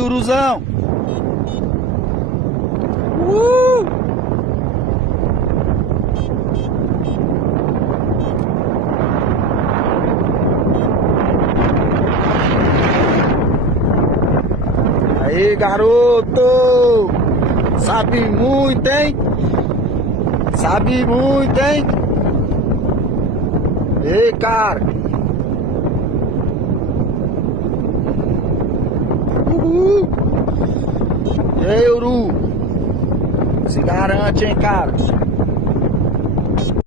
Uruzão! Aí, garoto! Sabe muito, hein? Sabe muito, hein? Ei, cara! Uhul! E aí, Uru? Se garante, hein, cara?